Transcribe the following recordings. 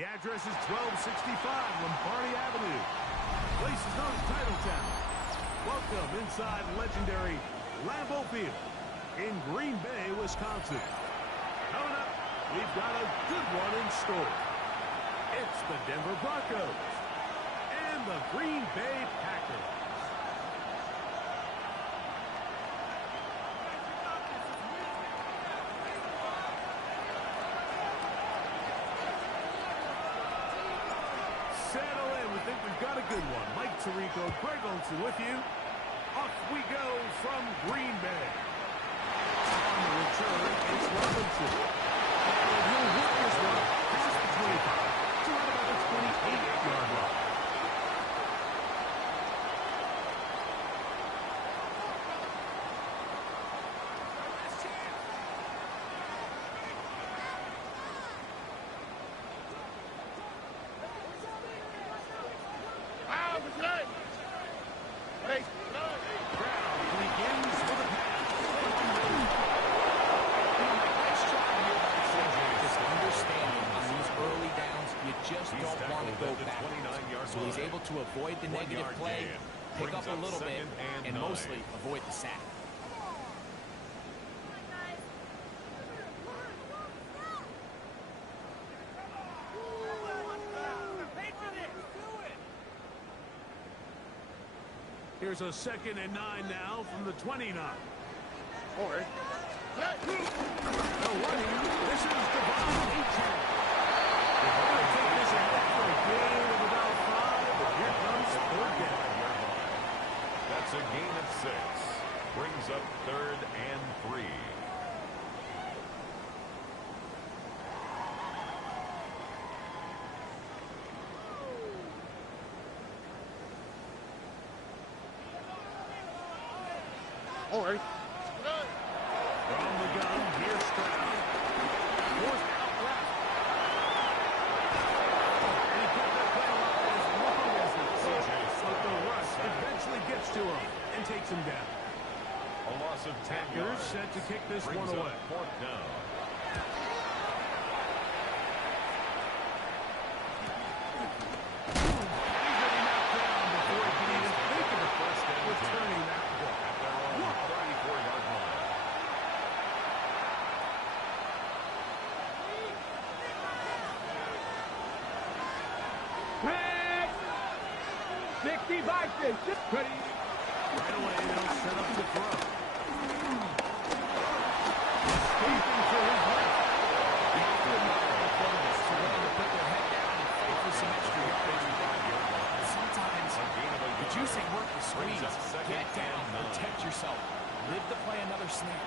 The address is 1265 Lombardi Avenue. Place is known as Titletown. Welcome inside legendary Lambeau Field in Green Bay, Wisconsin. Coming up, we've got a good one in store. It's the Denver Broncos and the Green Bay Packers. Settle in. We think we've got a good one. Mike Tirico, Greg Olsen with you. Off we go from Green Bay. On the return, it's Robinson. And he'll work his way past the 25 to right about the 28-yard line. So he's able to avoid the negative play, pick up a little bit, and mostly avoid the sack. Here's a 2nd and 9 now from the 29. Or The running. This is Devon Achane. They're going to take this ahead for a gain of about 5. But here comes 4th down. That's a gain of 6. Brings up 3rd and 3. or From the gun, here's Stroud. 4th out left. And he kept that play alive as long as he could. But the rush eventually gets to him and takes him down. A loss of 10 Packers yards. set to kick this Brings one up away. 4th down. He's getting knocked down before he can even think of the first down returning that ball. At their own 34-yard line. pass. 65 ready. Right away, they'll set up the throw. Escaping to his left. You have to admire the players who are willing to put their head down and fight for some extra yardage. Sometimes the juice ain't worth the squeeze. Get down, protect yourself. Live to play another snap.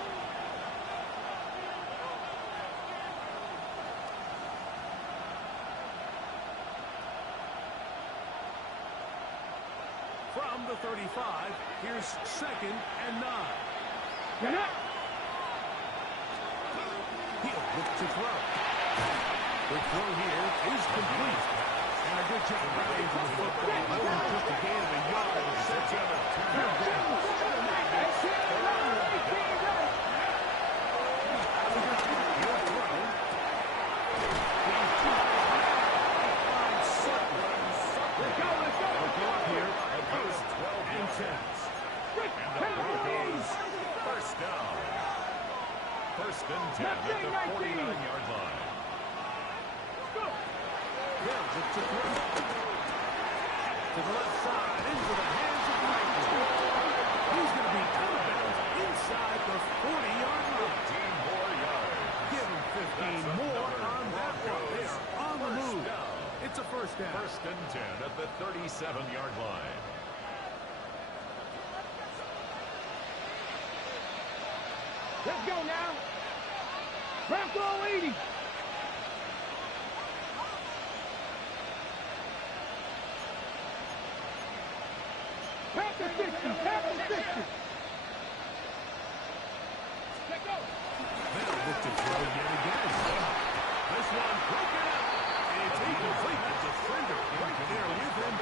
From the 35, here's 2nd and 9. Get up. He'll look to throw. The throw here is complete. And a good job rallying to the football. More than just a gain of a yard. Sets up a First down. 1st and 10 at the 49-yard line. They'll look to throw. To the left side, into the hands of Michael. He's going to be out of bounds inside the 40-yard line. 15 more yards. Give him 15 more on that one. They are on the move. It's a 1st down. 1st and 10 at the 37-yard line. Let's go now. Bronco 80. Packer 60. Packer 60. Let's go. They'll look to throw yet again. This one broken up. And it's incomplete. The defender right there with him.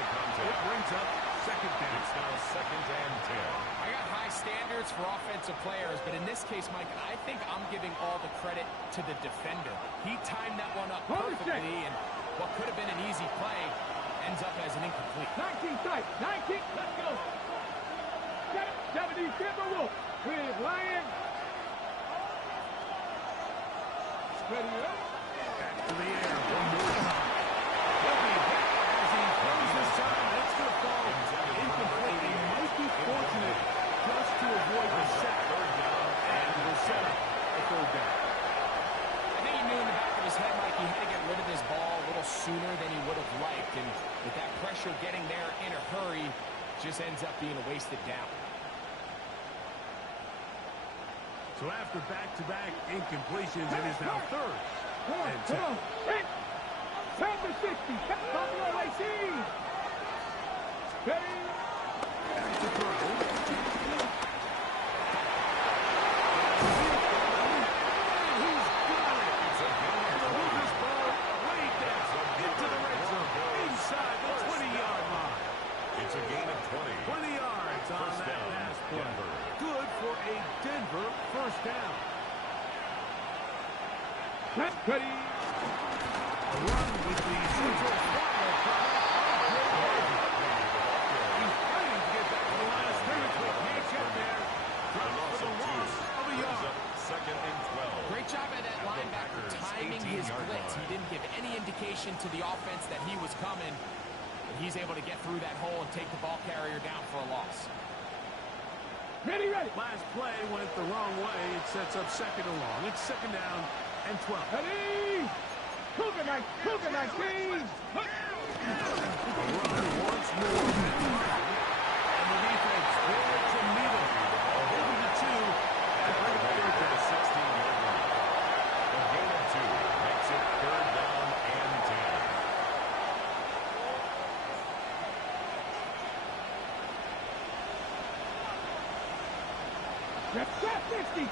It brings up second down. It's now 2nd and 10. I got high standards for offensive players, but in this case, Mike, I think I'm giving all the credit to the defender. He timed that one up perfectly, and what could have been an easy play ends up as an incomplete. 19 tight. 19. Let's go. 70 Timberwolf with Lion. Ready up. Back to the air. One more time. He'll be hit as he throws this time. It's going to fall incomplete. He might be fortunate just to avoid the sack. And will set up the third down. I think he knew in the back of his head, Mike, he had to get rid of this ball a little sooner than he would have liked. And with that pressure getting there in a hurry, just ends up being a wasted down. So after back-to-back incompletions, it is now 3rd and 10. Come on. Hit. Time to 60. Buffalo AC. Ready. Back to throw. He's got it. And he'll move this ball way down into the red zone, inside the 20-yard line. It's a gain of 20. 20 yards on First that down, pass play. Denver. Good for a Denver first down. Ready. A run with the central final product. He's fighting to get back to the line of scrimmage, but can't get there. Drops for the loss of a yard. 2nd and 12. Great job by that linebacker timing his blitz. He didn't give any indication to the offense that he was coming. And he's able to get through that hole and take the ball carrier down for a loss. Ready. Last play went the wrong way. It sets up 2nd and long. It's 2nd down and 12. Ready. Cougar 19. A run once more. And the defense there to meet him. Over the 2 and bring up third The down. 16-yard line. A gain of 2 makes it 3rd down and 10.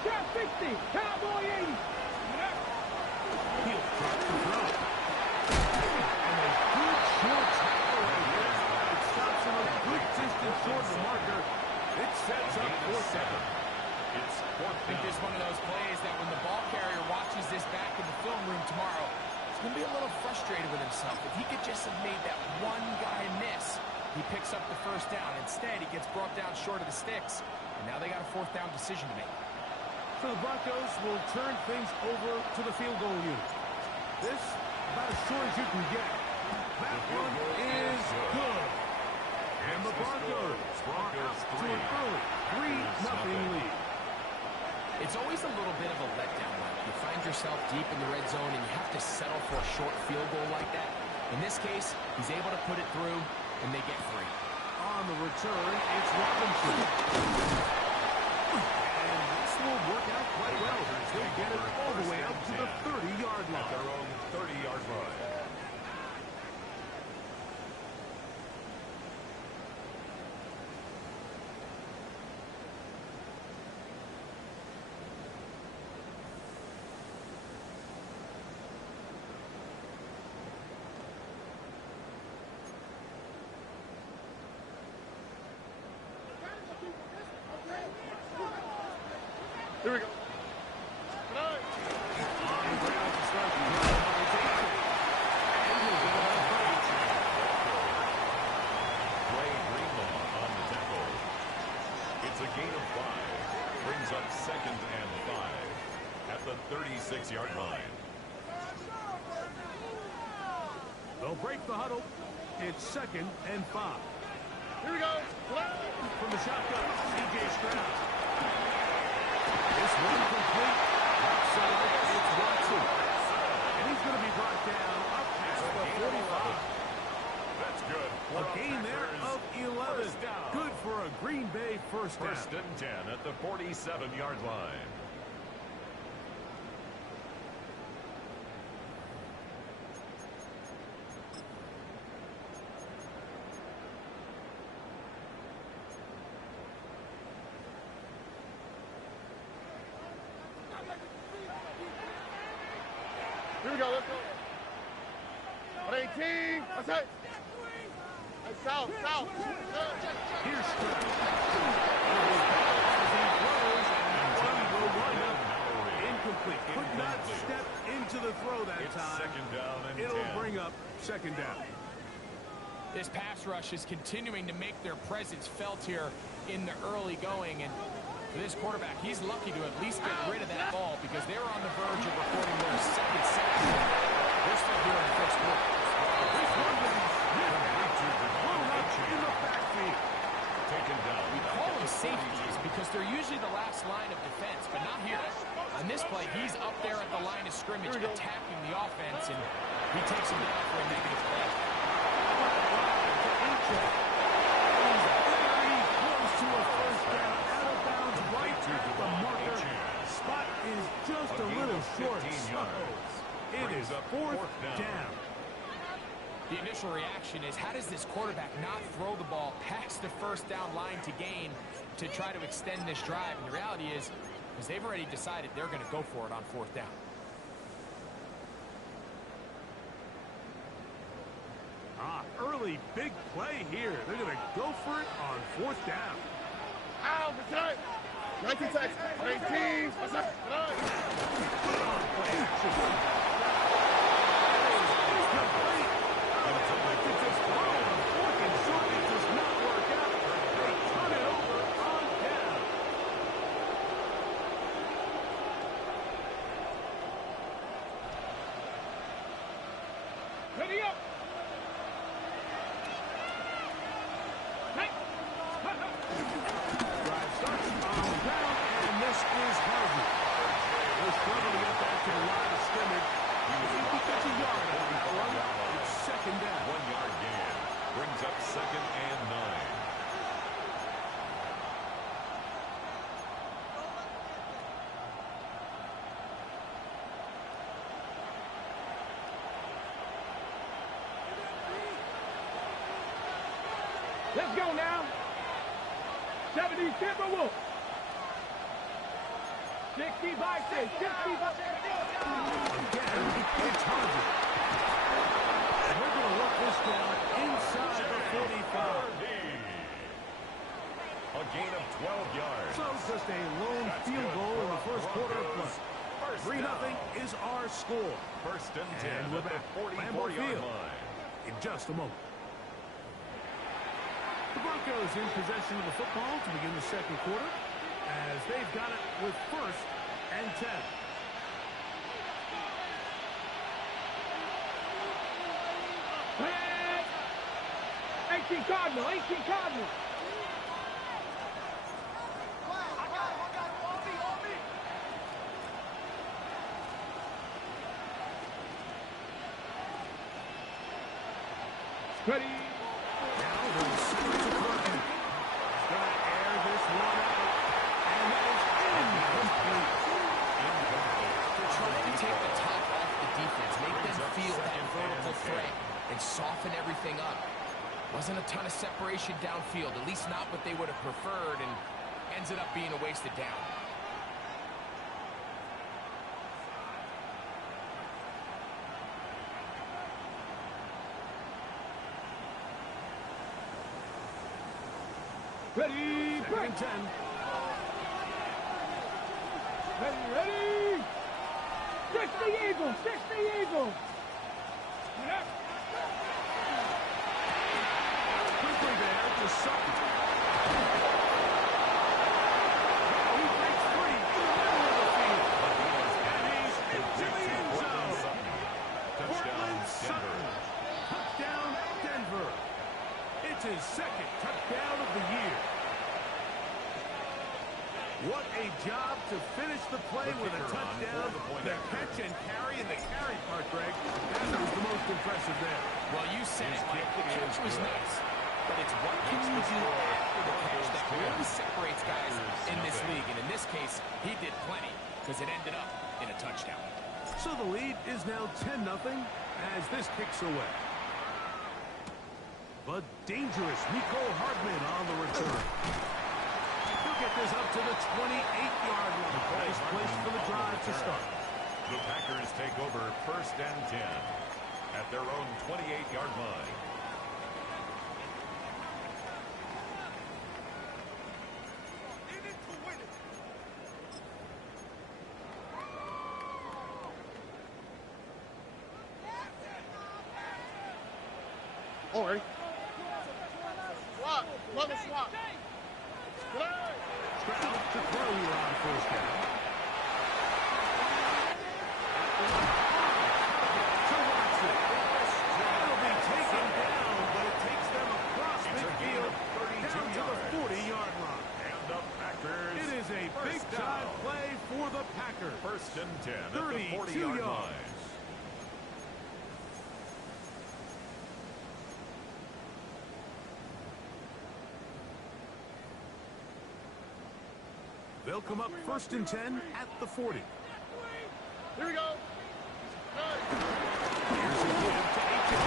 Trap 60. Cowboy 80. He'll drop the throw. And a good short tackle right here. It stops him a good distance short of the marker. It sets up 4th down. It's 4th I think down. there's one of those plays that when the ball carrier watches this back in the film room tomorrow, he's going to be a little frustrated with himself. If he could just have made that one guy miss, he picks up the first down. Instead, he gets brought down short of the sticks, and now they got a 4th down decision to make. So the Broncos will turn things over to the field goal unit. This, about as short as you can get. That one is good. And the Broncos are out to an early 3-0 lead. It's always a little bit of a letdown. You find yourself deep in the red zone, and you have to settle for a short field goal like that. In this case, he's able to put it through, and they get 3. On the return, it's Robinson. And this will work out quite well. They'll get it all the way up to the 30-yard At line. their own 30-yard line. Here we go. It's a gain of 5. Brings up 2nd and 5 at the 36-yard line. They'll break the huddle. It's 2nd and 5. Here we go. From the shotgun, C.J. Stroud. This one complete. Outside, it's Watson. And he's going to be brought down up past the 45. That's good. A gain there of 11. First down. Good for a Green Bay first down. 1st and 10 at the 47-yard line. Here we go. Let's go. 18. That's it. Let's Here's Stroud. As he throws, and one will wind up incomplete. Could not step into the throw that time. Second down and It'll 10. bring up second down. This pass rush is continuing to make their presence felt here in the early going. And for this quarterback, he's lucky to at least get rid of that ball because they were on the verge of recording their second sack. They're still here in the first quarter. This one will be blown up in the backfield. Taken down. We call them safeties because they're usually the last line of defense, but not here. On this play, he's up there at the line of scrimmage attacking the offense, and he takes him down for a negative play. Very close to a first down, out of bounds, right at the marker. Spot is just a little short, so it is fourth down. The initial reaction is, how does this quarterback not throw the ball past the first down line to gain to try to extend this drive? And the reality is they've already decided they're going to go for it on fourth down. Early big play here. They're going to go for it on fourth down. 19 seconds. 19. What's up? Ready up. Drive starts on the ground, and this is Harvey. They'll struggle to get back to the line of scrimmage. He gets a yard out of that one. It's second down. 1 yard gain. Brings up second and 9. Let's go now. 70 Timberwolves. 60 Vikings. 60 Vikings. Again, it's Harvey. And we're going to work this down inside the 45. A gain of 12 yards. So just a lone field goal in the first quarter of play. 3-0 is our score. First and 10 And we're at back. the 44-yard line. In just a moment. The Broncos in possession of the football to begin the second quarter as they've got it with first and 10. Hey! 18 Cardinal. 18 Cardinal. Ready. Now the receiver's working. He's going to air this one out. And that is incomplete. They're trying to take the top off the defense, make them feel that vertical threat, and soften everything up. Wasn't a ton of separation downfield, at least not what they would have preferred, and ends up being a wasted down. Ready. Second and 10. Ready. Ready. 60 Eagles. 60 Eagles. Quickly there to Sutton. He breaks free in the middle of the field. And he's into the end zone. Portland Sutton. Touchdown, Denver. It's his second touchdown of the year. What a job to finish the play with a touchdown. The catch and carry, and the carry part, Greg, that was the most impressive there. Well, you said it, Mike. The catch was nice, but it's what can you do after the catch that really separates guys in this league. And in this case, he did plenty because it ended up in a touchdown. So the lead is now 10-0 as this kicks away. But dangerous Miko Hardman on the return. He'll get this up to the 28-yard line. Nice place for the drive to start. The Packers take over first and 10 at their own 28-yard line. All right. Swap. Love a swap. Stroud to throw here on first down. To Watson. That'll be taken down, but it takes them across midfield down to the 40-yard line. And the Packers. It is a big-time play for the Packers. First and 10 at the 32 40-yard yards. line. They'll come up first and 10 at the 40. Here we go. Here's a give to Aiken.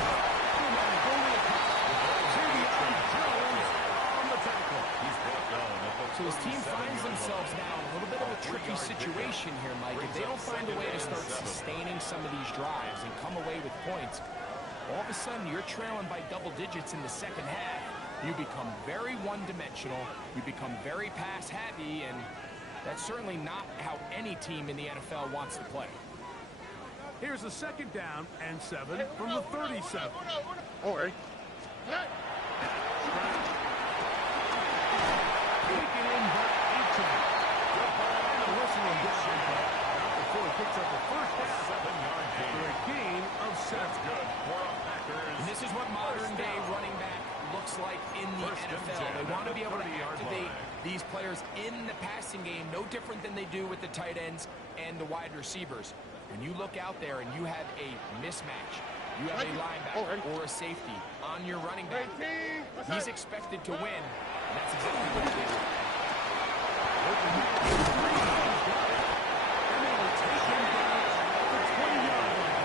On the tackle. He's brought down at the So his team finds 37-yard themselves line. now in a little bit of a tricky situation here, Mike. If they don't find a way to start sustaining some of these drives and come away with points, all of a sudden you're trailing by double digits in the second half. You become very one-dimensional. You become very pass-heavy, and that's certainly not how any team in the NFL wants to play. Here's a second down and 7 from the 37. All right. Taken in by Aiken. And a whistle on down. Not before he picks up a first down. 7-yard After a gain of 7. Good for a Packers. And this is what modern-day running back looks like in the First and NFL. 10 They want to at be the able to 30-yard activate line. these players in the passing game, no different than they do with the tight ends and the wide receivers. When you look out there and you have a mismatch, you have a linebacker or a safety on your running back, he's expected to win, and that's exactly what he did. And they will take him down at the 20-yard line.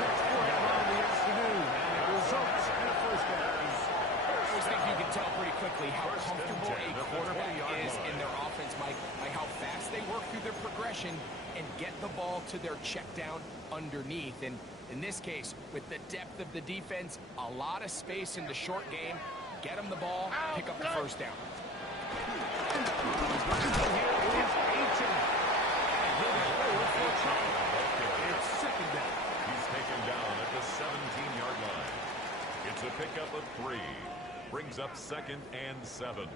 That's for him on the afternoon, and it results in a first down. I always think you can tell pretty quickly how First and comfortable 10 a at the quarterback 20-yard is line. in their offense, Mike, by how fast they work through their progression and get the ball to their check down underneath. And in this case, with the depth of the defense, a lot of space in the short game, get them the ball, pick up the first down. It's second down. He's taken down at the 17-yard line. It's a pickup of 3. Brings up second and 7.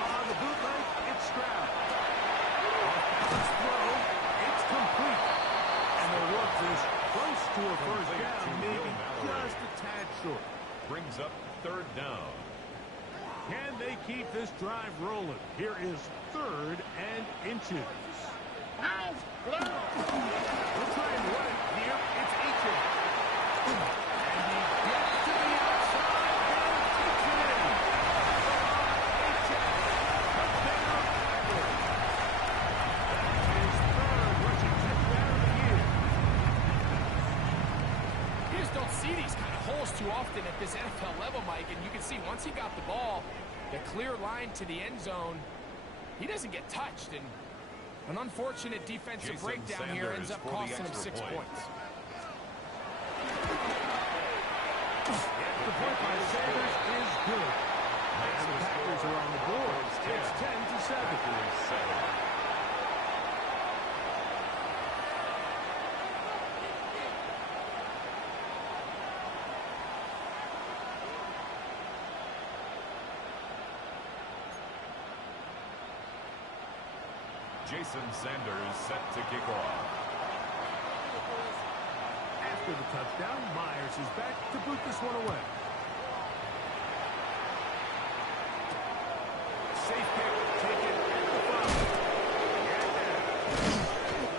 On the bootleg, it's Stroud. Off-balance throw, it's complete. And the Woods is close to a first down, maybe just a tad short. Brings up third down. Can they keep this drive rolling? Here is third and inches. We'll try and run it here. It's Aiken. And he gets to the outside and takes it in. Aiken, touchdown, Packers. That is his third rushing touchdown of the year. You just don't see these kind of holes too often at this NFL level, Mike, and you can see once he got the ball, the clear line to the end zone, he doesn't get touched, and an unfortunate defensive Jason breakdown here ends Sanders up for the costing him extra 6 point. points. The point by Sanders is good. And the Packers are on the board. It's 10-7. Jason Sanders set to kick off. After the touchdown, Myers is back to boot this one away. Safe pick taken at the 5.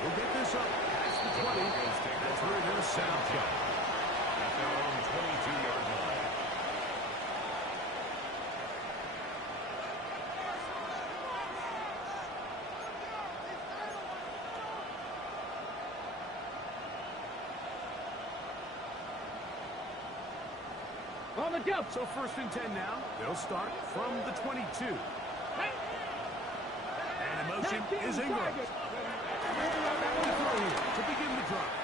We'll get this up past the 20. That's where they're going to set up. At their own 22-yard line. On the jump. So first and 10 now. They'll start from the 22. motion is Ingram. To begin the drive.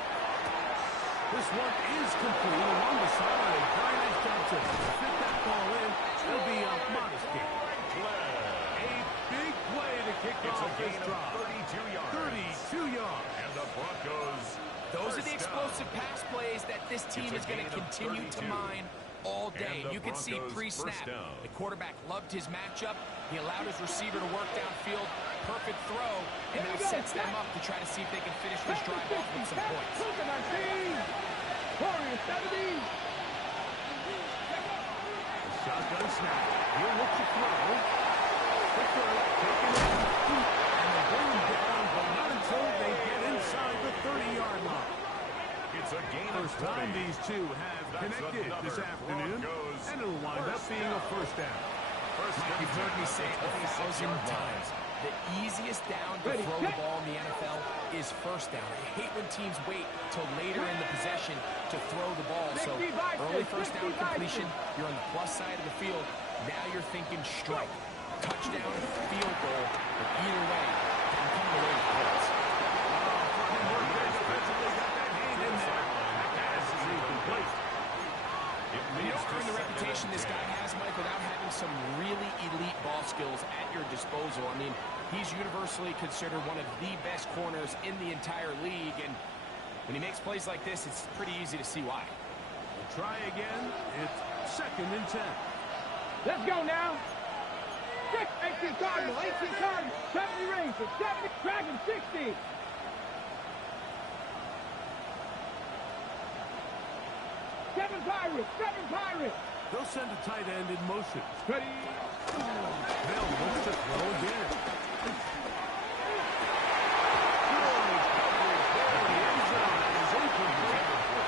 This one is complete along the sideline. Very nice job to fit that ball in. It'll be a modest gain. A big play to kick off this drive. 32 yards. 32 yards. And the Broncos. Those are the explosive pass plays that this team is going to continue to mine all day. You can see pre-snap, the quarterback loved his matchup. He allowed his receiver to work downfield. Perfect throw, and now sets them up to try to see if they can finish this drive off with some points. Shotgun snap. He'll look to throw. The throw, taken in, and they bring him down, but not until they get inside the 30-yard line. It's a gain First time these two have connected this afternoon, and it'll wind up being a first down. Mike, you've heard me say it 1,000 times. The easiest down to throw the ball in the NFL is first down. I hate when teams wait till later in the possession to throw the ball. So early first down completion, you're on the plus side of the field. Now you're thinking strike. Touchdown, field goal, but either way, I'm coming away with points. You don't earn the reputation this guy has, Mike, without having some really elite ball skills at your disposal. I mean, he's universally considered one of the best corners in the entire league, and when he makes plays like this, it's pretty easy to see why. We'll try again. It's 2nd and 10. Let's go now. 18 Cardinal, 18 Cardinal, 70 Rangers, 70 Dragon, 60. Seven Pirates. They'll send a tight end in motion. Ready. Bell looks to throw again.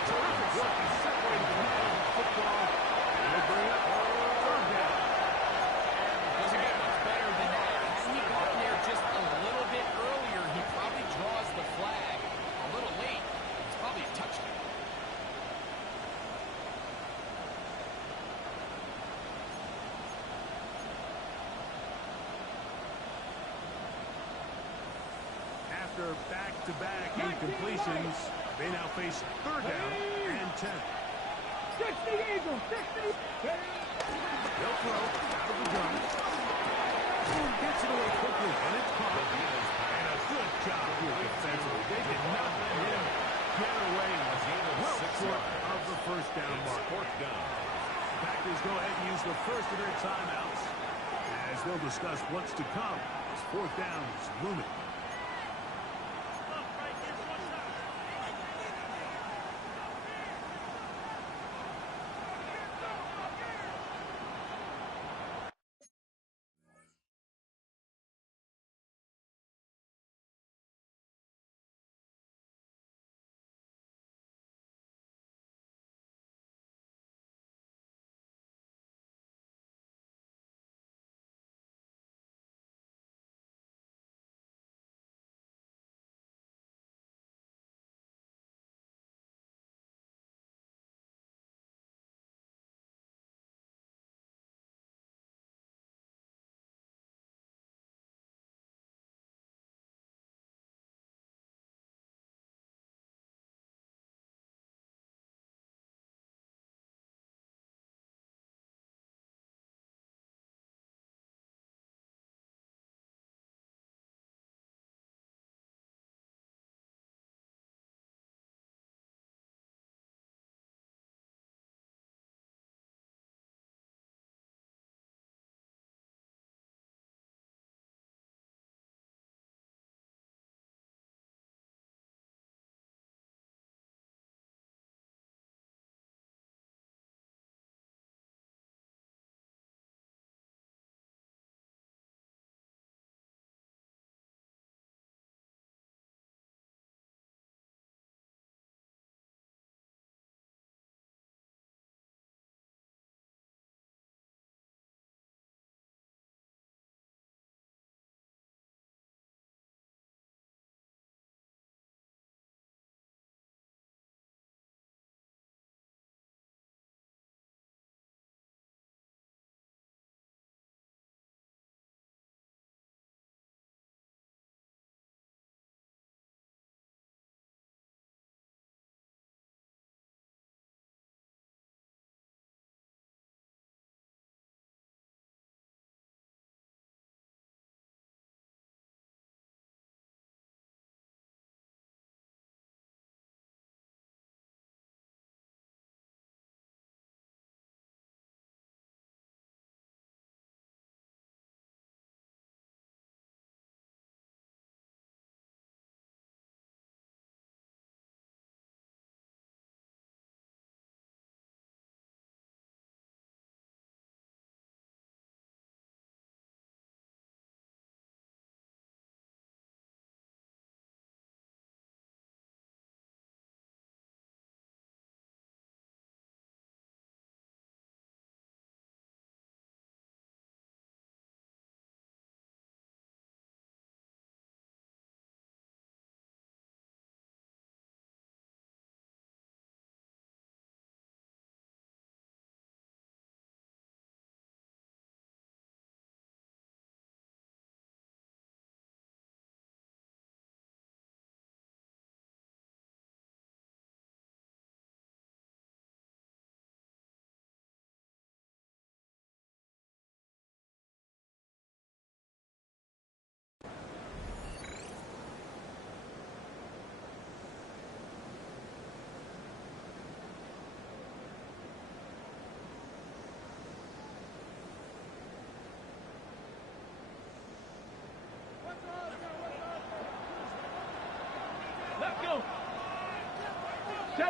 Terrific work in separating the man from football. They'll bring up 3rd down. Doesn't get much better than that. Had he gotten there just a little bit earlier, he probably draws the flag a little late. It's probably a touchdown. After back-to-back incompletions, they now face 3rd down and 10. 60 Eagles, 60. They'll throw out of the gun. Gets it away quickly, and it's caught. And a good job here defensively. They did not let him get away well short of the first down mark. Packers go ahead and use the first of their timeouts as they'll discuss what's to come as 4th down is looming.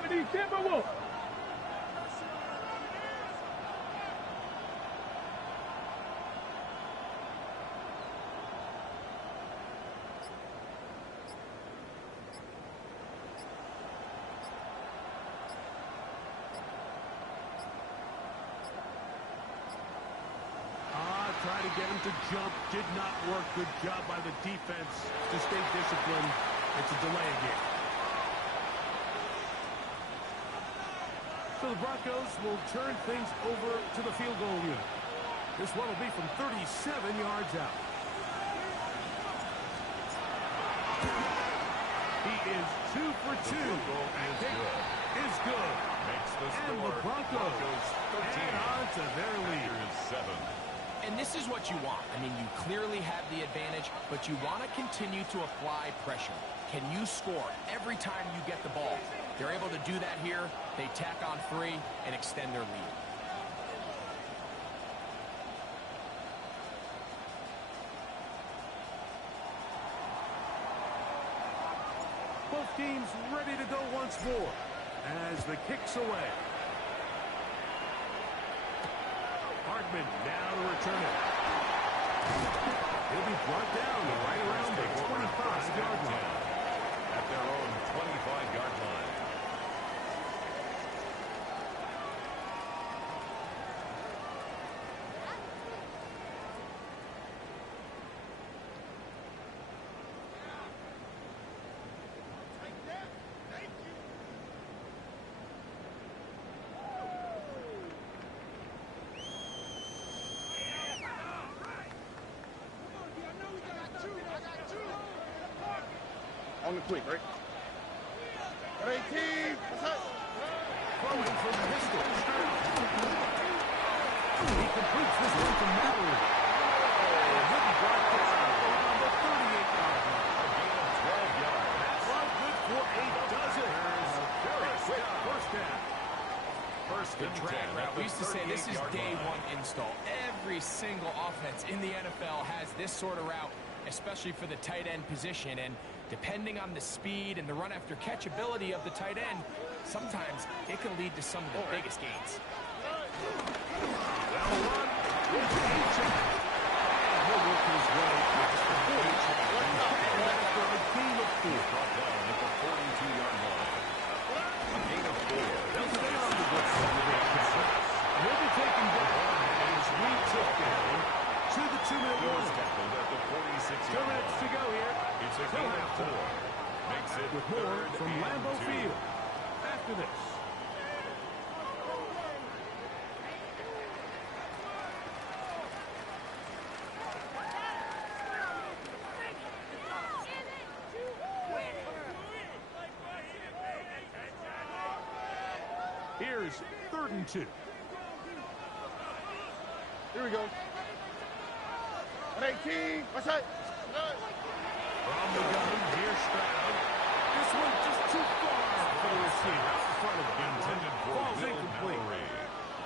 70 Timberwolves. Try to get him to jump. Did not work. Good job by the defense to stay disciplined. It's a delay again. So the Broncos will turn things over to the field goal unit. This one will be from 37 yards out. He is 2 for 2. Is good. Makes the And score. the Broncos 13. add on to their lead. Here's 7. And this is what you want. I mean, you clearly have the advantage, but you want to continue to apply pressure. Can you score every time you get the ball? They're able to do that here. They tack on 3 and extend their lead. Both teams ready to go once more as the kick's away. Hartman now to return it. He'll be brought down right around the 25-yard line. At their own 25-yard line. On the quick, right? 18. What's up? Throwing from the pistol. He completes this one from Madden. He'll be brought down around the 38-yard line. A gain of 12 yards. That's all good for 8 dozen. A very quick first down. First The and drag 10 route. at We the used to say this is 38-yard day line. 1 install. Every single offense in the NFL has this sort of route, especially for the tight end position. And depending on the speed and the run after catch ability of the tight end, sometimes it can lead to some of the biggest gains. That'll run with H. And he'll work his way past the 40. After a gain of 4. Brought down at the 42-yard line. A gain of 4. They'll stay on the good side of their success. He'll be taken down as we took down to the 2-minute He was warning. tackled at the 2 46-yard minutes to line. go here. It's a gain of 4. Makes it With more 3rd from and Lambeau 2. Field after this. Here's 3rd and 2. Here we go. 18. What's up? From the gun, here's Stroud. This one just too far for the receiver. In front of him. Intended for Ball's Will incomplete. Mallory.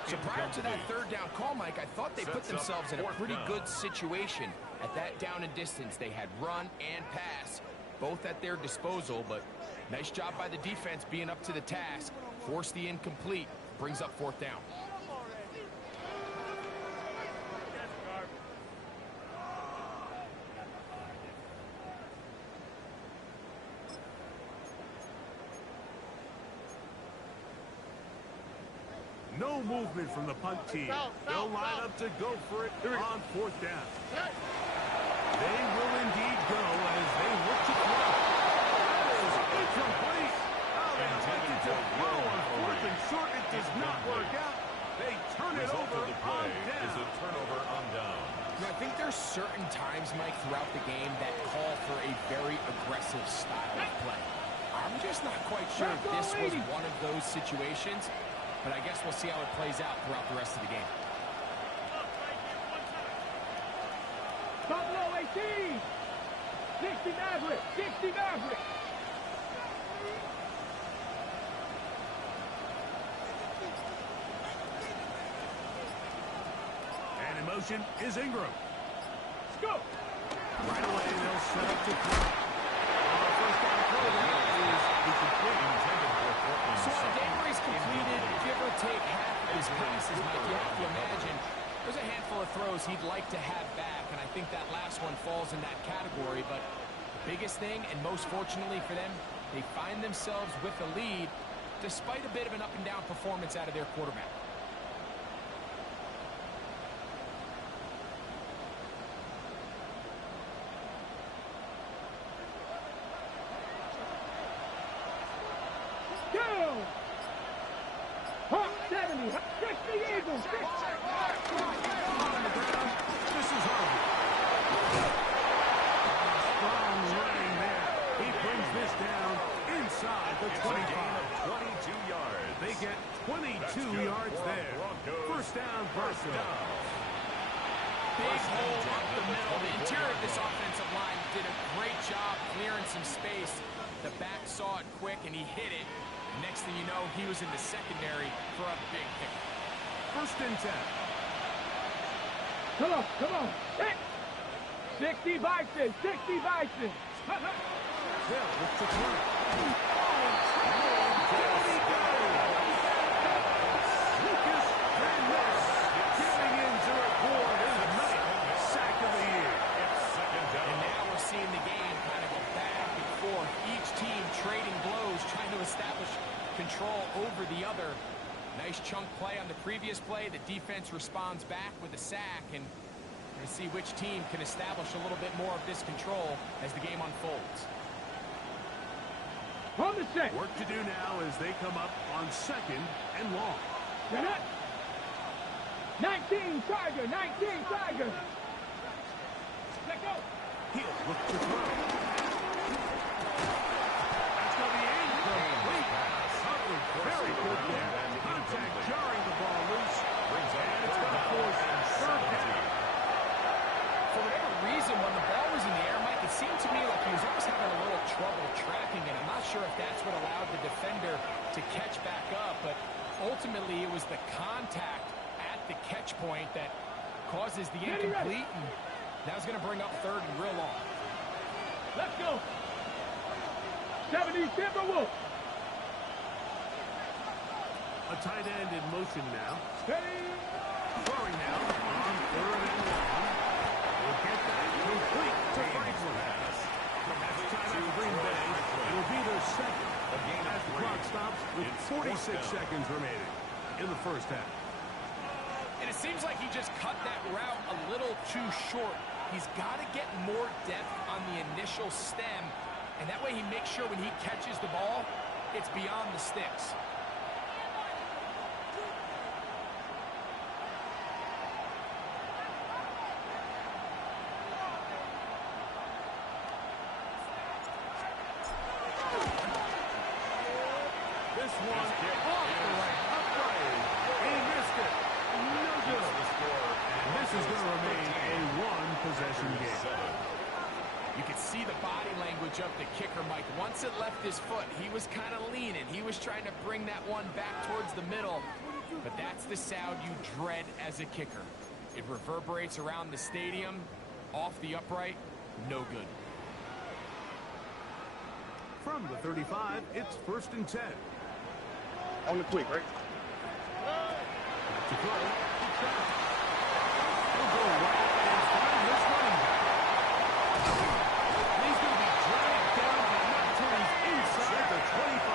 So prior to that 3rd down call, Mike, I thought they put Sets up themselves in a 4th pretty down. good situation. At that down and distance, they had run and pass, both at their disposal, but nice job by the defense being up to the task. Force the incomplete, brings up 4th down. No movement from the punt team. They'll line up to go for it on 4th down. They will indeed go as they look to throw. That is incomplete. Oh, they attempted to throw on 4th and short. It does not work out. They turn it Result over of the on play is a down. turnover on down. I think there's certain times, Mike, throughout the game that call for a very aggressive style of play. I'm just not quite sure if this was one of those situations, but I guess we'll see how it plays out throughout the rest of the game. Buffalo 18. 60 Maverick. 60 Maverick. And in motion is Ingram. Let's go. Right away, they'll set up to throw. On the first down throw, that is incomplete. Intended for 4th So on a day where he's completed, give or take half of his passes, Mike, you have to imagine there's a handful of throws he'd like to have back, and I think that last one falls in that category. But the biggest thing, and most fortunately for them, they find themselves with the lead despite a bit of an up-and-down performance out of their quarterback. Go! Hawk 70, 60 Eagles, 60. On the ground, this is Harvey. Strong running there. He brings this down inside the 25. 22 yards. They get 22 yards there. First down, Broncos. Big hole up the middle. The interior of this offensive line did a great job clearing some space. The back saw it quick, and he hit it. Next thing you know, he was in the secondary for a big pick. First and 10. Come on, come on. Hit. 60 Bison, 60 Bison. Hill with the throw. Down he goes. Lucas Van Ness getting into record his ninth sack of the year. And now we're seeing the game kind of go back and forth. Each team trading blows, trying to establish control over the other. Nice chunk play on the previous play. The defense responds back with a sack, and we're going to see which team can establish a little bit more of this control as the game unfolds. On the set. Work to do now as they come up on second and long. Set up. 19 Tiger, 19 Tiger. Let go. Hill with the throw. That's going to be incomplete. Covered very good there. Contact jarring the ball loose. And it's going to force third down. For whatever reason, when the ball was in the air, Mike, it seemed to me like he was almost having a little trouble tracking it. I'm not sure if that's what allowed the defender to catch back up, but ultimately it was the contact at the catch point that causes the incomplete, and now it's going to bring up third and real long. Let's go. 70 Timberwolves. A tight end in motion now. Steady. Throwing now on third and long. We'll get that complete to Franklin. That's time out for Green Bay. It'll be their second as the clock stops with 46 seconds remaining in the first half. And it seems like he just cut that route a little too short. He's got to get more depth on the initial stem, and that way he makes sure when he catches the ball, it's beyond the sticks. This one off the right, upright. He missed it. No good. And this is going to remain a one-possession game. You could see the body language of the kicker, Mike. Once it left his foot, he was kind of leaning. He was trying to bring that one back towards the middle. But that's the sound you dread as a kicker. It reverberates around the stadium, off the upright, no good. From the 35, it's first and 10. On the quick, right? To throw. He'll go right and find this running back. He's going to be dragged down by until he's inside the 25.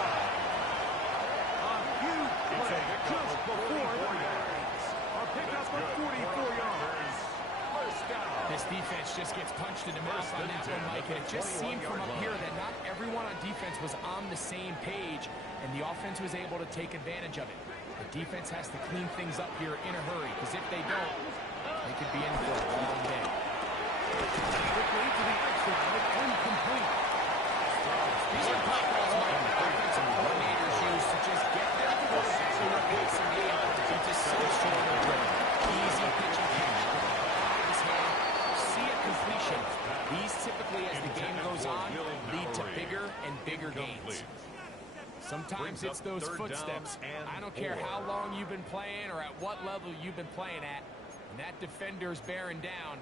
A huge play just before the yards. A pickup of 44 yards. First down. This defense just gets punched in the mouth on that one, Mike, and it just seemed from up here that not everyone on defense was on the same page, and the offense was able to take advantage of it. The defense has to clean things up here in a hurry, because if they don't, they could be in for a long day. Quickly to the outside and complete. These are play calls Mike, offensive coordinators use to just get their quarterbacks in their passing game into some sort of rhythm. Easy pitch and catch. His hand, see a completion. These typically, as the game goes on, lead to bigger and bigger gains. Sometimes it's those footsteps. I don't care how long you've been playing or at what level you've been playing at. When that defender's bearing down,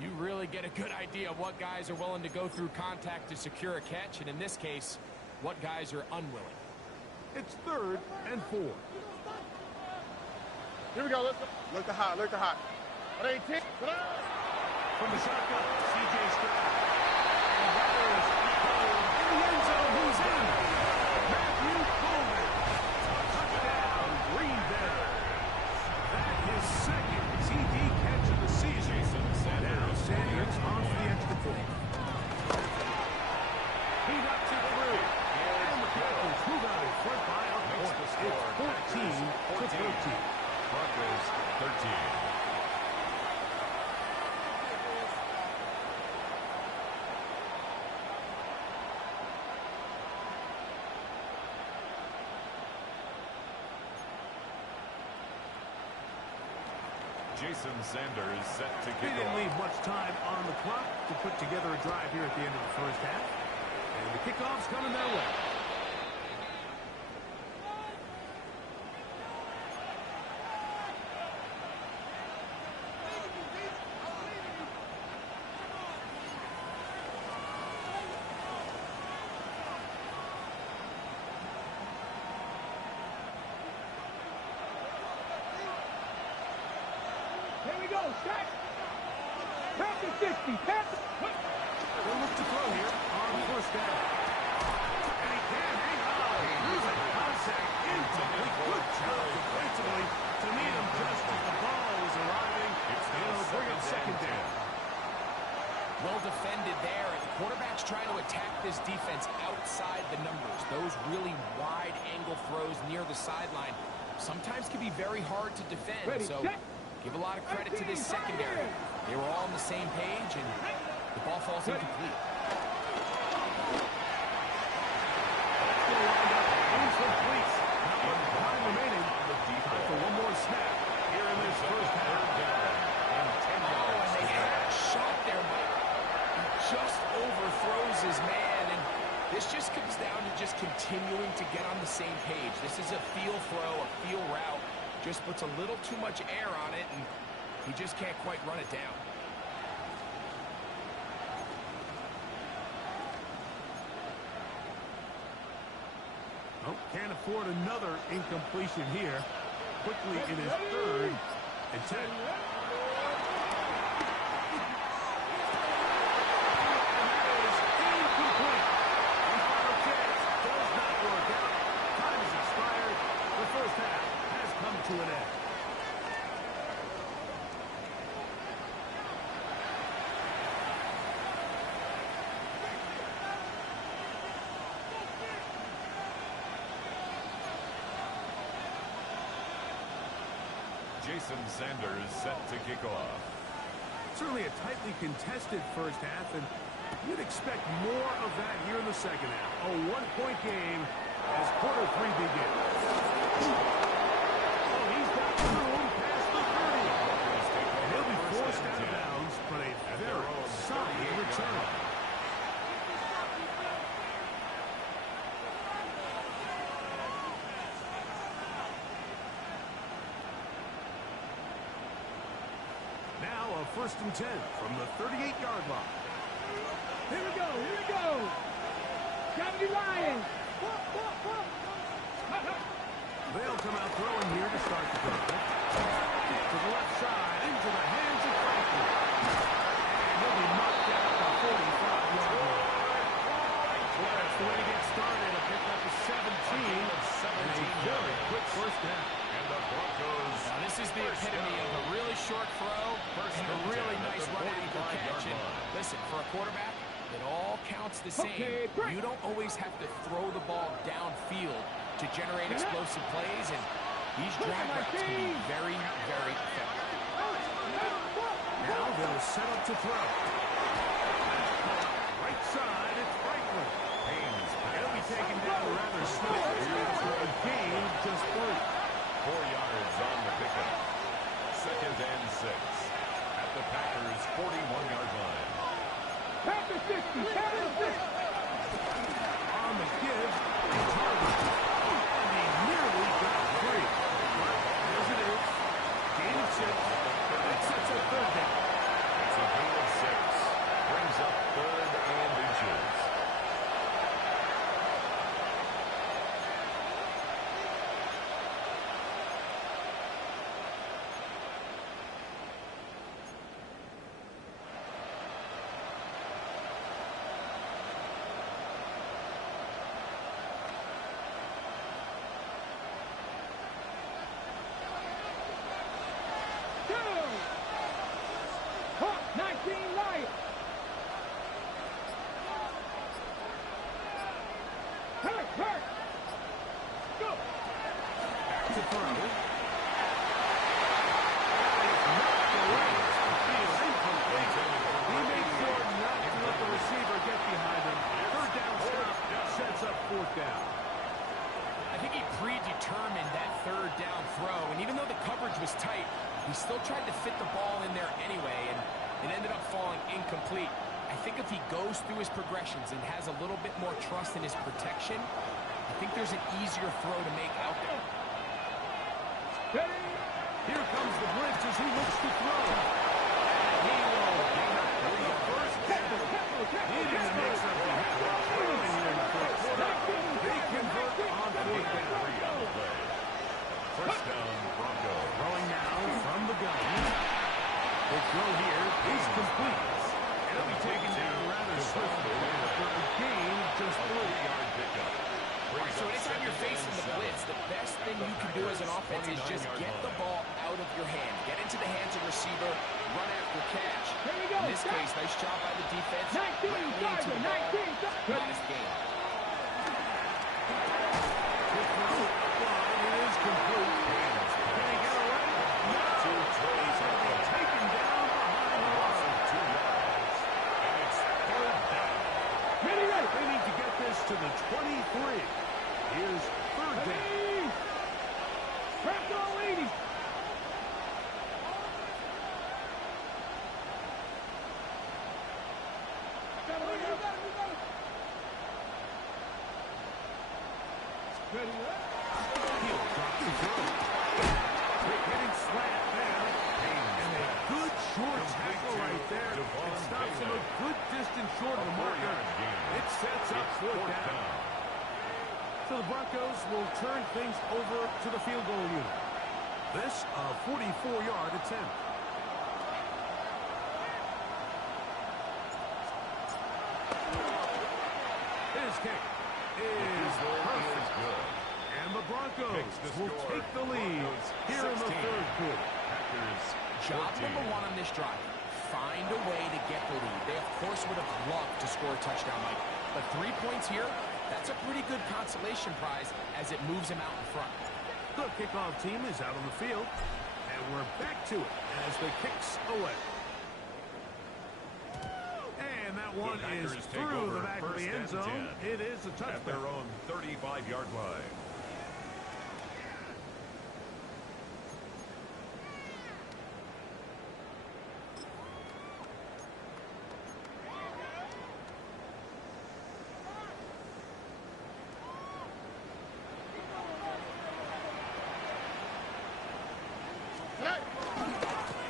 you really get a good idea of what guys are willing to go through contact to secure a catch, and in this case, what guys are unwilling. It's 3rd and 4. Here we go. Let's go. Look to hot. Look to hot. 18. From the shotgun, C.J. Stroud. And that is in the end zone. Who's in? Matthew Coleman. Touchdown, Green Bay. That is 2nd TD catch of the season. Now Sanders on for the extra point. He knocks it through. And the Broncos move out in front by a point. It's 14-13. Broncos 13. Jason Sanders set to They kick didn't off. leave much time on the clock to put together a drive here at the end of the first half. And the kickoff's coming their way. Here we go, set. Panther 60, Panther. They'll look to throw here on first down. And he can hang on. Losing contact incomplete. Good job defensively to meet him just as the ball was arriving. It'll bring up second down. Well defended there. The quarterback's trying to attack this defense outside the numbers. Those really wide angle throws near the sideline sometimes can be very hard to defend. Ready, So set. give a lot of credit to this secondary. They were all on the same page, and the ball falls incomplete. Incomplete. Time remaining. Time for one more snap here in this first half. And they had a shot there, but he just overthrows his man, and this just comes down to just continuing to get on the same page. This is a feel throw, a feel route. Just puts a little too much air on it, and he just can't quite run it down. Oh, can't afford another incompletion here. Quickly in his 3rd and 10. And that is incomplete. And final chance does not work out. Time has expired. The first half has come to an end. Jason Sanders set to kick off. Certainly a tightly contested first half, and you'd expect more of that here in the second half. A one-point game as quarter 3 begins. Oh, he's got room past the 30. And he'll be forced out of bounds, but a very solid return. Now a 1st and 10 from the 38-yard line. Here we go, here we go. Gravity Lions. They'll come out throwing here to start the drive. To the left side, into the hands of Franklin. And he'll be knocked down at the 45-yard line. Well, that's the way to get started. A pick up to 17. And a very quick first down. And the Broncos. Now, this is the epitome of a really short throw and a really nice run anchor catch. And listen, for a quarterback, it all counts the same. Okay, break. You don't always have to throw the ball downfield to generate explosive plays, and these drag routes can be very, very effective. Now they'll set up to throw. Right side, it's Franklin. He'll be taken down rather slowly for a gain of just 3. 4 yards on the pickup. 2nd and 6 at the Packers' 41-yard line. Panther 60, Panther 60. On the give, it's Harvey. And he nearly got free. But as it is, gain of 6. That sets up 3rd down. It's a gain of 6. Brings up 3rd and inches. he still tried to fit the ball in there anyway, and it ended up falling incomplete. I think if he goes through his progressions and has a little bit more trust in his protection, I think there's an easier throw to make out there. Here comes the blitz as he looks to throw. And he will gain up for the first down. Needing to make something happen early here in the fourth quarter. They convert on fourth down. First down, Broncos. Throwing now from the gun. The throw here is complete. And it'll be taken down rather swiftly after a gain of just 3-yard pickup. So anytime you're facing the blitz, the best thing you can do as an offense is just get the ball out of your hand. Get into the hands of the receiver, run after catch. In this case, nice job by the defense. 19, Into the ball. Nice game. The throw is complete. Can he get away? No. Two plays have been taken down behind the loss of 2 yards. And it's third down. They need to get this to the 23. Here's third down. Press on, ladies. He'll drop the throw. Quick hitting slant there. And a good short tackle right there. It stops him a good distance short of the marker. It sets up fourth down. So the Broncos will turn things over to the field goal unit. This a 44-yard attempt. His kick is perfect. And the Broncos will take the lead here in the third quarter. Job number 1 on this drive. Find a way to get the lead. They, of course, would have loved to score a touchdown, Mike. But 3 points here, that's a pretty good consolation prize as it moves him out in front. The kickoff team is out on the field, and we're back to it as the kick's away. And that one is through the back of the end zone. It is a touchdown. At their own 35-yard line.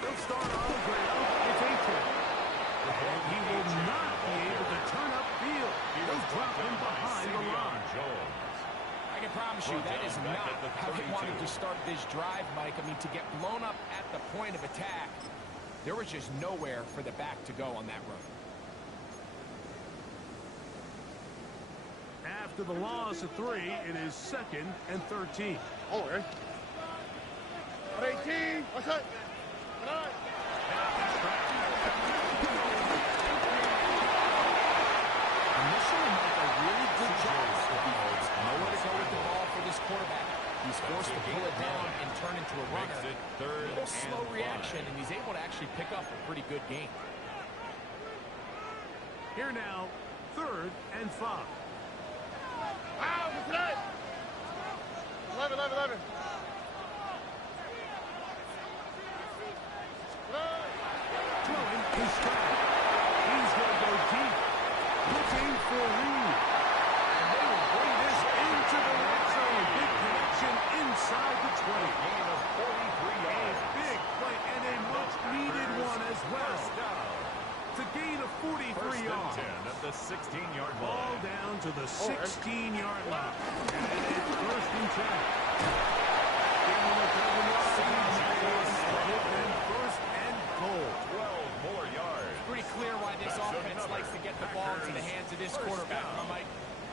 They'll start on the ground. It's A-10. And he will not be able to turn upfield. They'll drop him behind the line. I can promise you that is not how they wanted to start this drive, Mike. I mean, to get blown up at the point of attack, there was just nowhere for the back to go on that run. After the loss of 3, it is 2nd and 13. Oh, eh? 18. What's up? Initially, Mike, a really good job. Nowhere to go with the ball for this quarterback. He's forced to pull it down and turn into a runner. A little slow reaction, and he's able to actually pick up a pretty good game. Here now, 3rd and 5. Wow, what's that? 11. Throwing his stride. He's going to go deep. Looking for Reed. And they will bring this into the red zone. Big connection inside the 20. Gain of 43 yards. A big play and a much-needed one as well. To gain of 43 yards. 10 at the 16-yard Ball line. down to the 16-yard line. And it's 1st and 10. Give them a 1st and goal. 12 more yards. Pretty clear why this offense likes to get the ball into the hands of this quarterback, huh, Mike?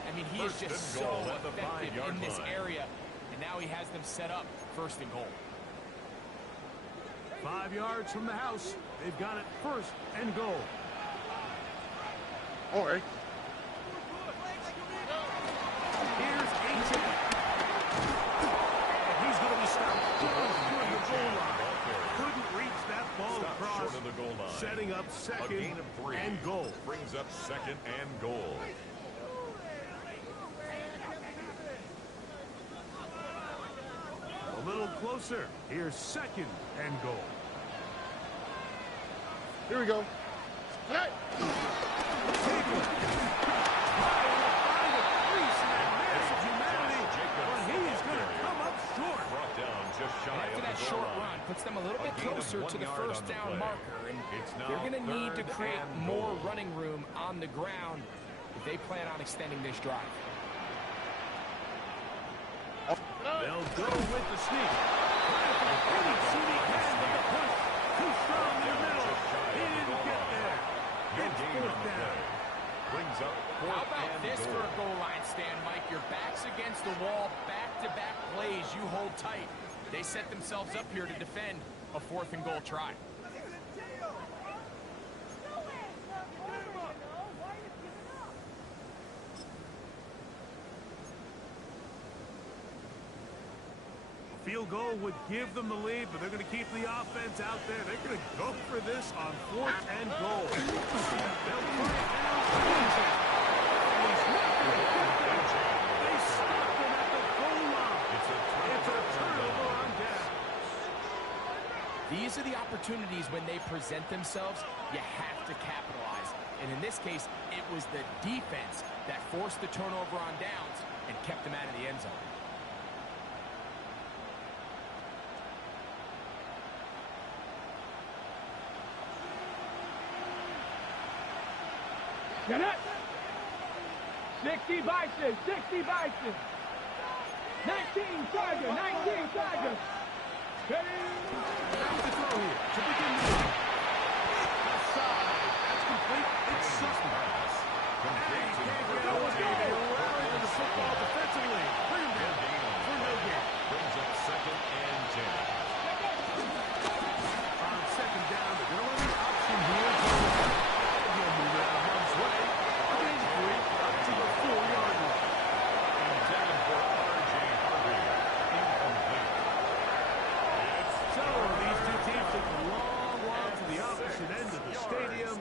I mean, he is First just and so goal at the effective 5-yard in this line. area, and now he has them set up 1st and goal. 5 yards from the house. They've got it 1st and goal. Oh, eh? Here's A-10. And he's going to be stopped. Goes through the goal line. Couldn't reach that ball Stop across. short of the goal line. Setting up A gain 2nd of 3. and goal. Brings up 2nd and goal. A little closer. Here's 2nd and goal. Here we go. Tonight. After that short run, puts them a little bit closer to the first down marker, and they're going to need to create more running room on the ground if they plan on extending this drive. They'll go with the sneak. Too strong in the middle. He didn't get there. It's fourth down. Brings up How about this for a goal line stand, Mike? Your back's against the wall, back-to-back plays. You hold tight. They set themselves up here to defend a 4th and goal try. Field goal would give them the lead, but they're going to keep the offense out there. They're going to go for this on 4th and goal. They'll try it now. They stopped him at the goal line. It's a turnover on down. These are the opportunities when they present themselves, you have to capitalize. And in this case, it was the defense that forced the turnover on downs and kept them out of the end zone. Get it! 60 Bison, 60 Bison. 19 Tiger, 19 Tiger. Back to throw here to begin the game. Outside. That's complete. It's something. And he can't get away. They'll rally to the football defensively. Bring him down for no gain. Brings up 2nd and 10. On 2nd down, they're going to run the option here. He'll move it out harm's way. Gain 3 up to the 4-yard line. Intended for R.J. Harvey. Incomplete. So these two teams take a long walk to the opposite end of the stadium.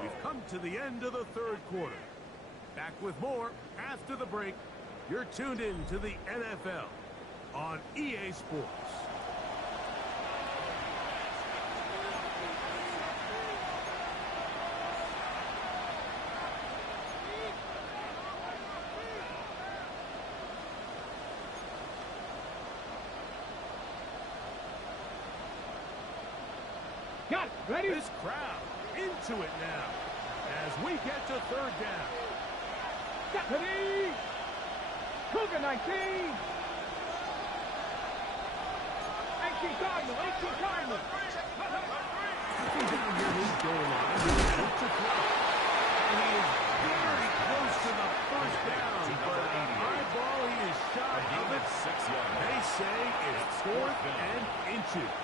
We've come to the end of the 3rd quarter. Back with more after the break. You're tuned in to the NFL on EA Sports. Got it. Ready? This crowd into it now as we get to 3rd down. Ready? Cougar 19. 18 Cardinal, 18 Cardinal. Looking down here his goal line. To throw. And he is very close to the 1st down. But an eyeball, he is shy of it. 6 yards. They say it's 4th and inches.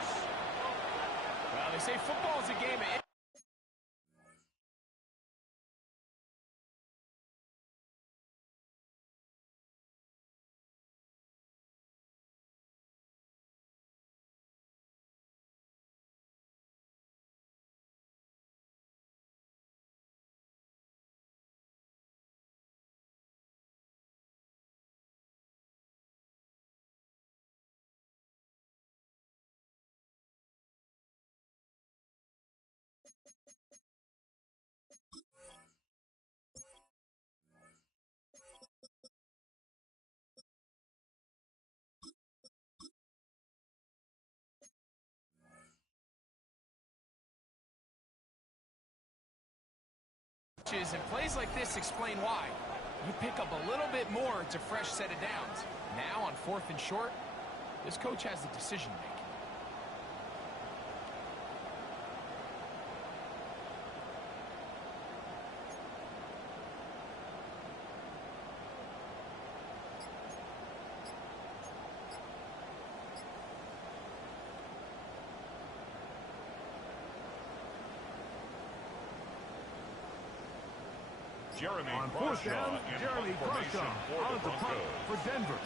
Well, they say football is a game of... And plays like this explain why. You pick up a little bit more, it's a fresh set of downs. Now on 4th and short, this coach has a decision to make. On 4th down, Jeremy Crawshaw on the punt for Denver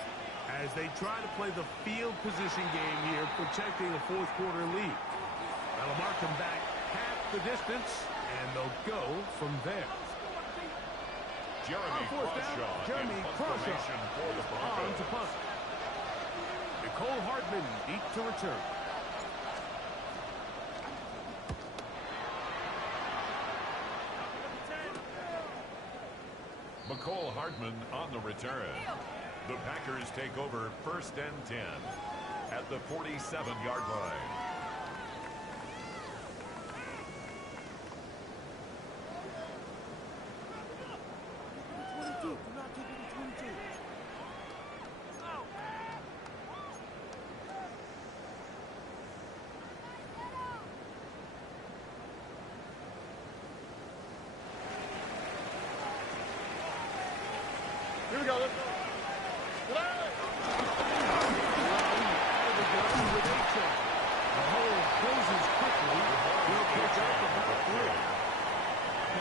as they try to play the field position game here, protecting a 4th quarter lead. That'll mark them back half the distance, and they'll go from there. Jeremy Crawshaw for the Broncos. On to punt. Nicole Hartman deep to return. McCole Hardman on the return. The Packers take over 1st and 10 at the 47-yard line. Here we go. Let's go. The hole closes quickly. He'll pick up about 3.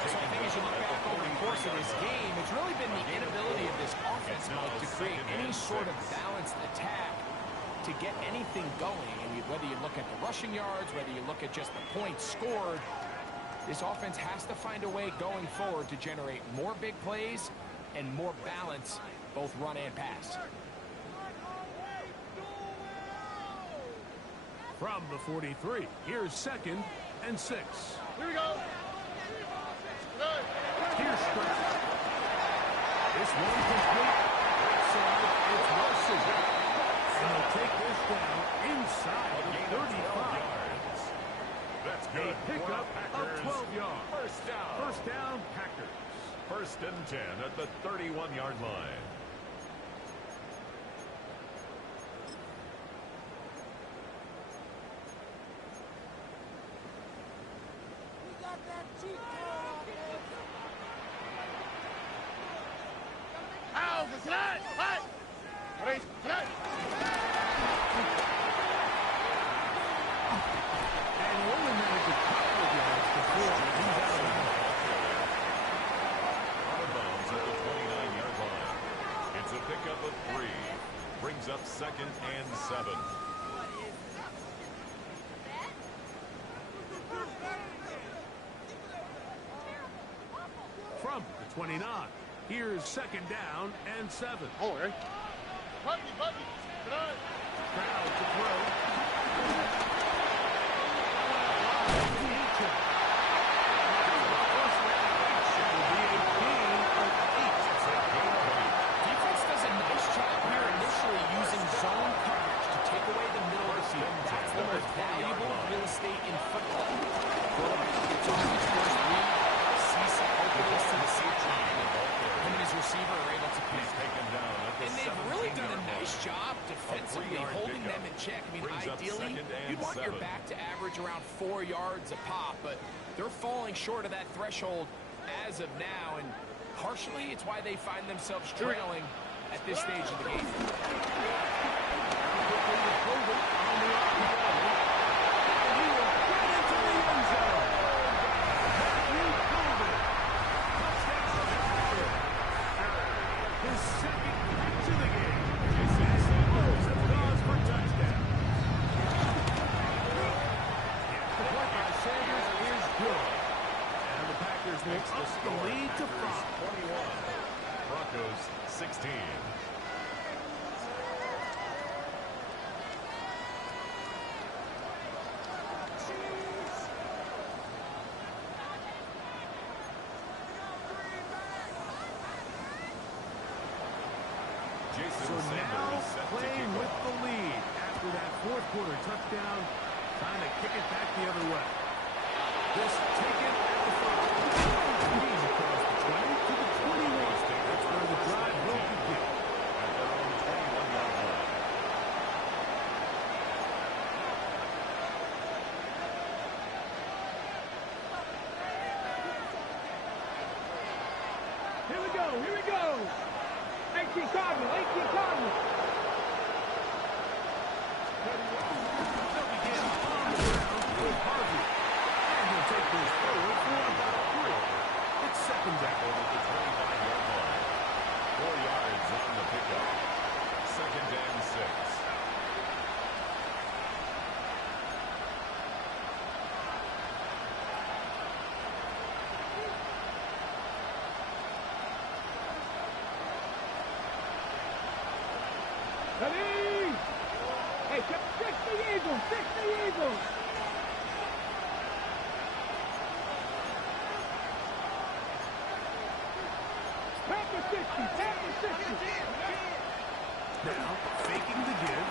So I think as you look back over the course of this game, it's really been the inability of this offense, Mike, to create any sort of balanced attack to get anything going. And whether you look at the rushing yards, whether you look at just the points scored, this offense has to find a way going forward to generate more big plays and more balance, both run and pass. From the 43, here's 2nd and 6. Here we go. Here's Stroud. This one complete. Outside, it's Wilson. And they'll take this down inside the 35. That's A good. pickup of 12 yards. First down. First down, Packers. 1st and 10 at the 31-yard line. And he only managed a couple of yards before he's out of bounds. Out of bounds at the 29-yard line. It's a pickup of 3. Brings up 2nd and 7. From the 29, here's 2nd down and 7. Oh, okay. Buggy. Stroud to throw. Defense does a nice job here initially using zone coverage to take away the middle of the field. That's the most valuable real estate in football. Quarterback gets on his first read, sees some openness to the safety line, and him and his receiver are able to connect. And they've really done a nice job defensively holding them in check. I mean, ideally, you'd want your back to average around 4 yards a pop, but they're falling short of that threshold as of now, and partially it's why they find themselves trailing at this stage of the game. His second catch of the game. Jason Sanders has gone for touchdown. The point by Sanders is good. And the Packers will up the lead to 5. 21. Broncos 16. So now playing with the lead after that 4th quarter touchdown, trying to kick it back the other way. This taken at the 5. He's across the 20 to the 21. That's where the drive will begin. At their own 21-yard line. Here we go. 18 Cardinal. They'll begin on the ground with Harvey. And he'll take this forward for about 3. It's 2nd down. Over the 25-yard line. 4 yards on the pickup. 2nd and 6. Now, faking the give.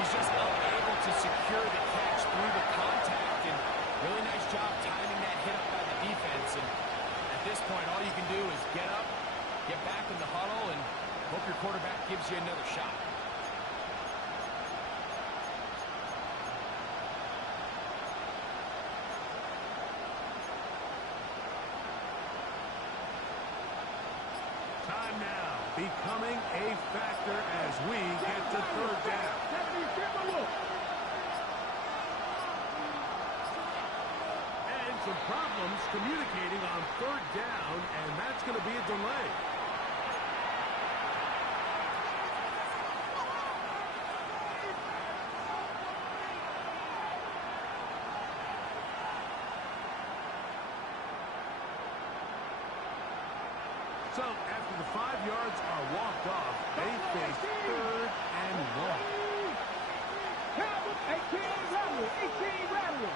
He's just unable to secure the catch through the contact, and really nice job timing that hit up by the defense. And at this point, all you can do is get up, get back in the huddle, and hope your quarterback gives you another shot. Time now becoming a factor as we get to third down. And some problems communicating on third down, and that's going to be a delay. So, after the 5 yards are walked off, they face 3rd and 1. 18 rattle, 18 rattle.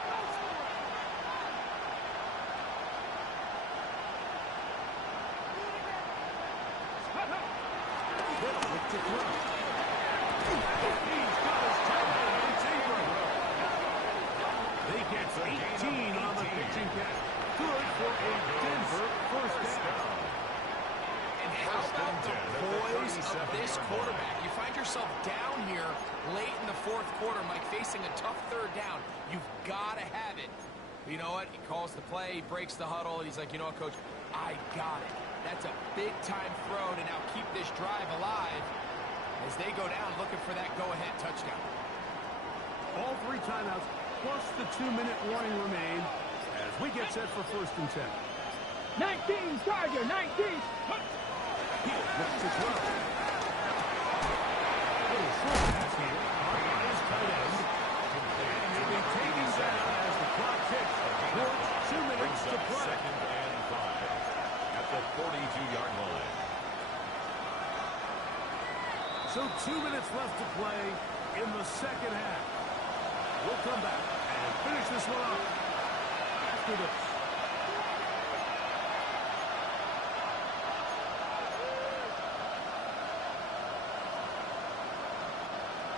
Little look to throw. He's got his tight end. It's Ingram. They get 18 on the pitching catch. Good for a Denver first down. How about the poise of this quarterback? You find yourself down here late in the 4th quarter, Mike, facing a tough third down. You've got to have it. You know what? He calls the play, he breaks the huddle, and he's like, you know what, Coach? I got it. That's a big-time throw to now keep this drive alive as they go down looking for that go-ahead touchdown. All 3 timeouts plus the 2-minute warning remain as we get set for 1st and 10. 19, Charger, 19. He'll look to throw. Little short pass here on his tight end. And he'll be taking down as the clock ticks towards 2 minutes to play. 2nd and 5 at the 42-yard line. So 2 minutes left to play in the 2nd half. We'll come back and finish this one off after this.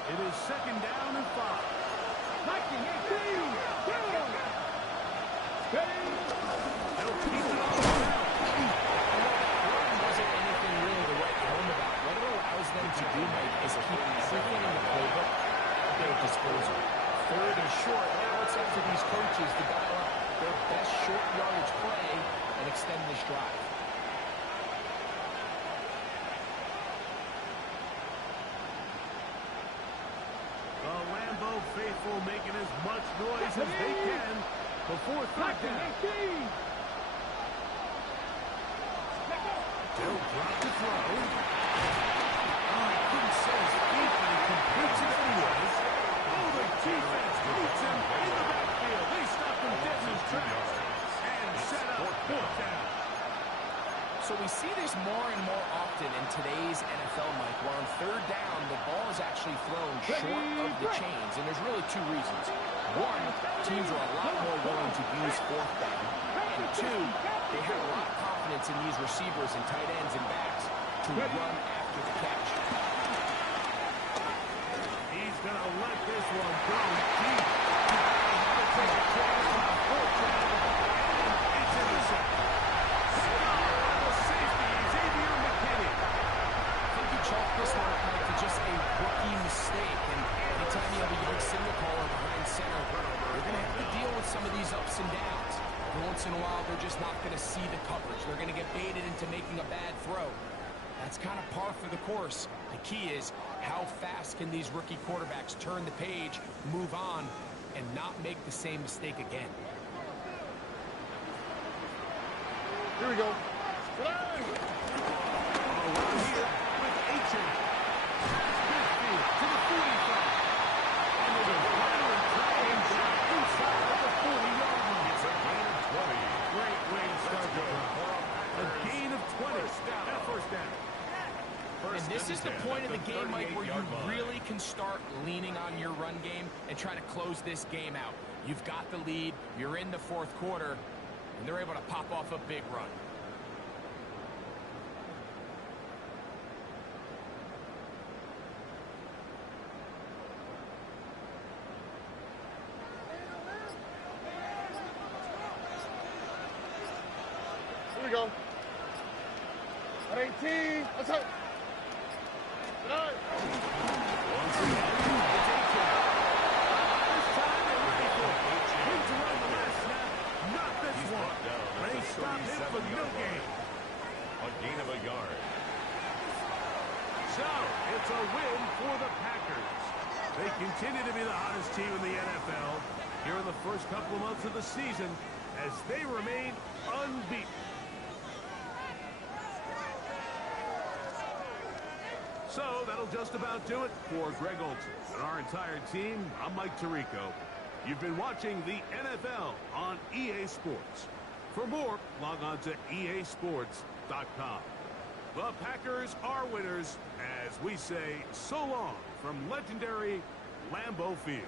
It is 2nd down and 5. 19, 18. They'll keep it on the ground. Wasn't anything really to write home about. What it allows them to do, Mike, is keep everything in the playbook at their disposal. 3rd and short, now it's up to these coaches to dial up their best short yardage play and extend this drive. The Lambeau faithful making as much noise as they can before 3rd down. They'll drop the throw. Oh, he couldn't set his feet, but he completes it anyways. Oh, the defense meets him in the backfield. They stop him dead in his tracks and set up 4th down. So we see this more and more often in today's NFL, Mike, where on 3rd down, the ball is actually thrown short of the chains, and there's really 2 reasons. 1, teams are a lot more willing to use 4th down, and 2, they have a lot of confidence in these receivers and tight ends and backs to run after the catch. He's going to let this one go deep. He's going to take a chance on 4th down, and it's intercepted. Chalk this one up to just a rookie mistake, and anytime you have a young signal caller behind center, you're going to have to deal with some of these ups and downs. Every once in a while, they're just not going to see the coverage. They're going to get baited into making a bad throw. That's kind of par for the course. The key is how fast can these rookie quarterbacks turn the page, move on, and not make the same mistake again. Here we go. In this This is the point of the game, Mike, where you really can start leaning on your run game and try to close this game out. You've got the lead, you're in the fourth quarter, and they're able to pop off a big run. Here we go. At 18. Let's go. Tonight. Once again, the takedown. This time they're ready for it. Needs to run the last snap. Not this one. They stop him for no gain. A gain of a yard. So, it's a win for the Packers. They continue to be the hottest team in the NFL here in the first couple of months of the season as they remain unbeaten. So that'll just about do it for Greg Olson and our entire team. I'm Mike Tirico. You've been watching the NFL on EA Sports. For more, log on to easports.com. The Packers are winners as we say so long from legendary Lambeau Field.